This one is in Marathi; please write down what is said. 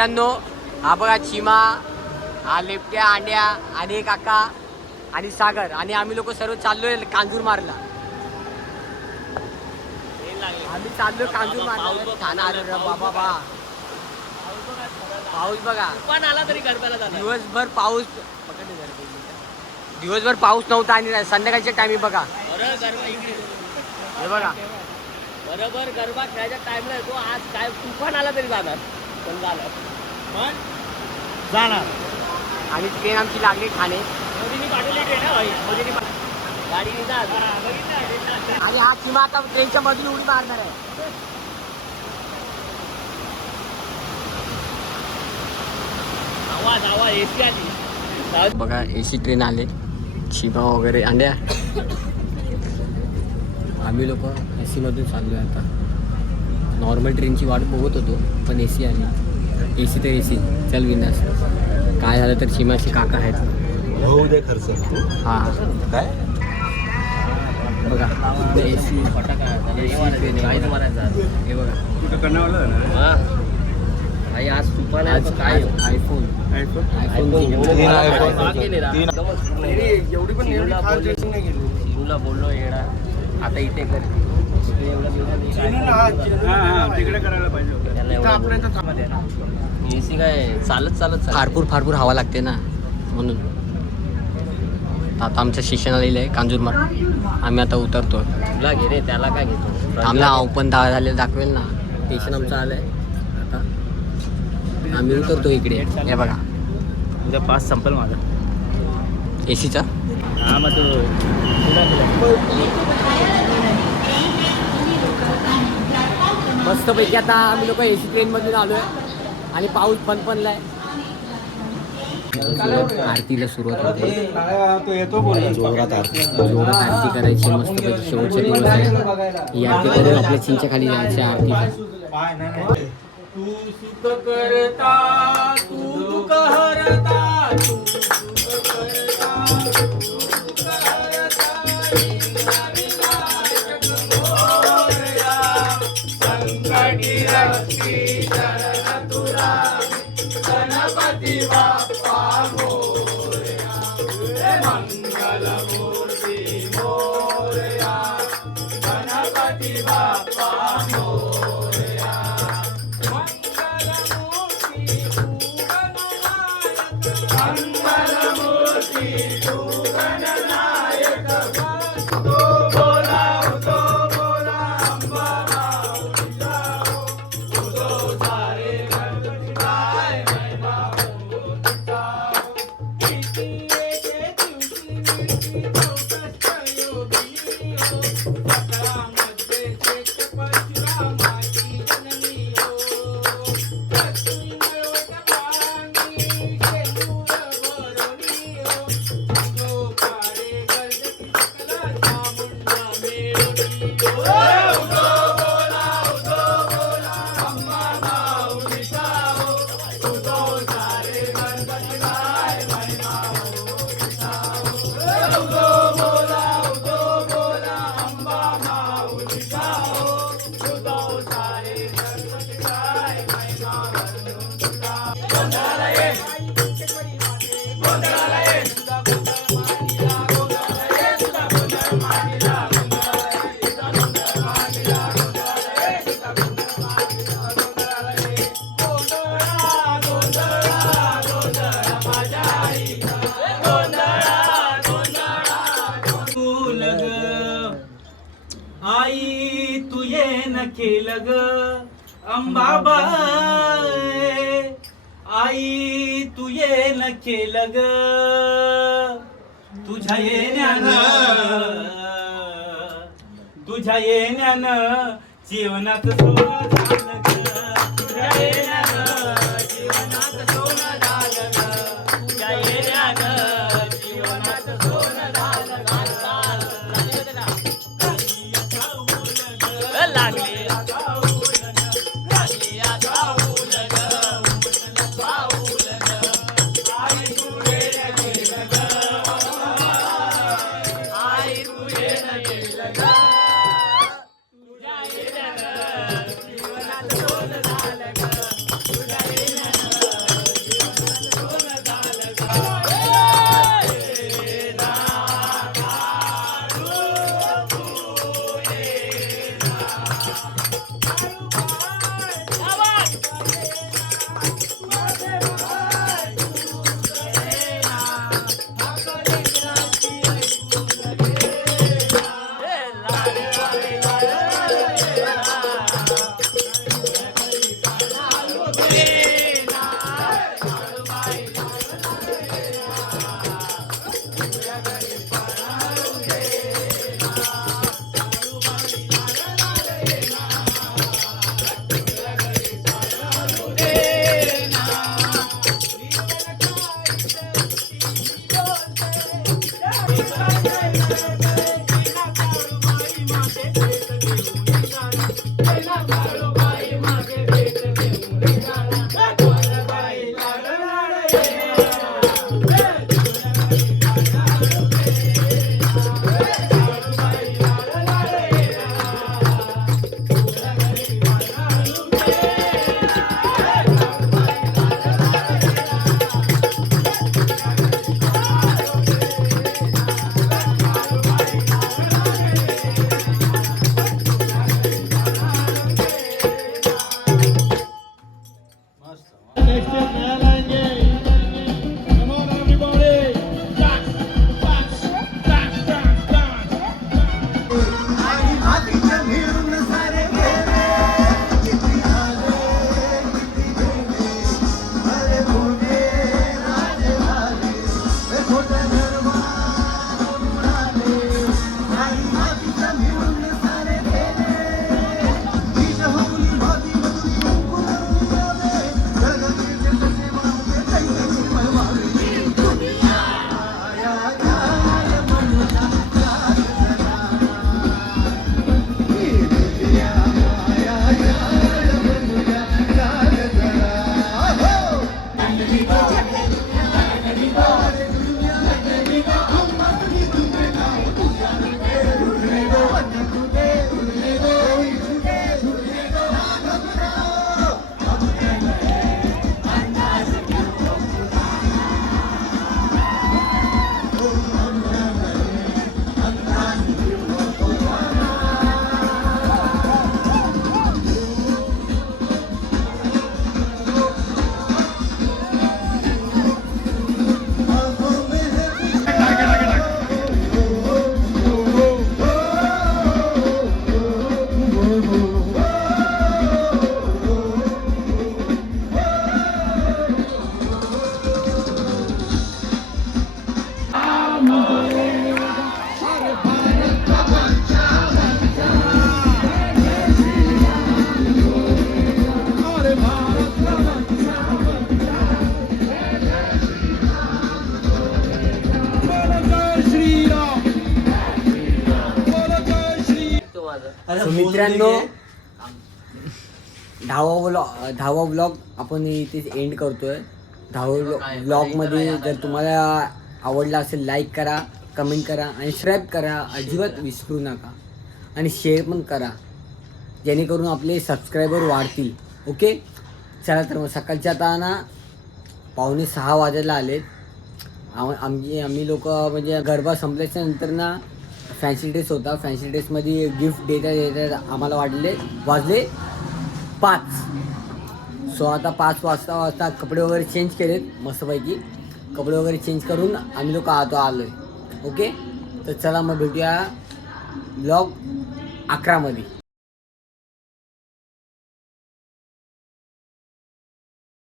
मित्रांनो, हा बघा चिमा, हा लेपट्या, अंड्या आणि काका आणि सागर आणि आम्ही लोक सर्व चाललोय कांजूर मारला. आम्ही चाललोय कांजूर मारला. छान आलं रे बाबा बा. पाऊस बघा पण आला तरी गरब्याला झाला. दिवसभर पाऊस नव्हता आणि संध्याकाळच्या टायमिंग बघा हे बघा बरोबर गरबा खेळायच्या टाइमला येतो. आज काय तुफान आला तरी जाणार. पण झालं पण जाणार. आणि ट्रेन आमची लागली ठाणे. मोदींनी पाठवली ट्रेन ना भाई. मोदींनी गाडीने जा. आणि हा चिमा आता ट्रेनच्या मधून उडी मारणार आहे. आवाज आवाज एसी आली बघा. एसी ट्रेन आले. चिमा वगैरे अंड्या. आम्ही लोक एसी मधून चाललो आहे आता. नॉर्मल ट्रेनची वाट बघत होतो पण एसी आली. एसी तर एसी. चल विनाश. काय झालं तर चिमाचे काका आहेत. होऊ दे खर्च. हां काय बघा एसी काय मारायचा हे बघा. भाई आज तुफान आहे. काय आयफोन एवढी पण शिरूला बोललो येडा आता इथे कर. तिकडे करायला पाहिजे. एसी काय चालत फारपूर हवा लागते ना म्हणून. आता आमचं शिक्षण आलेलं आहे कांजूरमार. आम्ही आता उतरतो. तुला घे रे त्याला काय घेतो. आम्हाला ओपन झालेलं दाखवेल ना. स्टेशन आमचं आलं आहे आता. आम्ही उतरतो इकडे. हे बघा उद्या पास संपेल माझा एसीचा. हा मग तो मस्तपैकी आता आम्ही लोक एसी ट्रेनमधून आलो आहे आणि पाऊस फनफनलाय. आरतीला सुरुवात होते. जोरात आरती करायची मस्तपैकी. शेवटचे दिवस आहे. ही आरती करून आपल्या चिंच्या खाली जायची आरती. तू सुख करता तू दुःख हरता तू सुख करता तू दुःख हरता विनायक मोरया संकटी रक्षी शरण तुला गणपती बाप्पा मोरया मंगल मूर्ती मोरया गणपती बाप्पा मोरया. आई तू ये न केलं ग अंबाबाई. आई तू ये न केलं ग तुझ्या येण्यानं जीवनात सोनं झालं ग. तुझ्या येण्यानं जीवनात सोनं झालं ग. तुझ्या येण्यानं जीवनात सोनं झालं ग. So मित्रांनो 10वा ब्लॉग आपण इथेच एंड करतोय. 10वा ब्लॉगमध्ये जर तुम्हाला आवडला असेल लाईक करा, कमेंट करा आणि सबस्क्राईब करा अजिबात विसरू नका आणि शेअर पण करा जेणेकरून आपले सबस्क्रायबर वाढतील. ओके चला तर मग सकाळच्या आता ना 5:45 वाजायला आलेत. आम्ही लोक म्हणजे गरबा संपल्याच्या नंतर ना फॅन्सी ड्रेस होता. फॅन्सी ड्रेसमध्ये गिफ्ट देता आम्हाला वाजले 5. सो आता 5 वाजता कपडे वगैरे चेंज केलेत मस्तपैकी. कपडे वगैरे चेंज करून आम्ही लोक आलो आहे. ओके तर चला मग भेटूया ब्लॉग 11 मध्ये.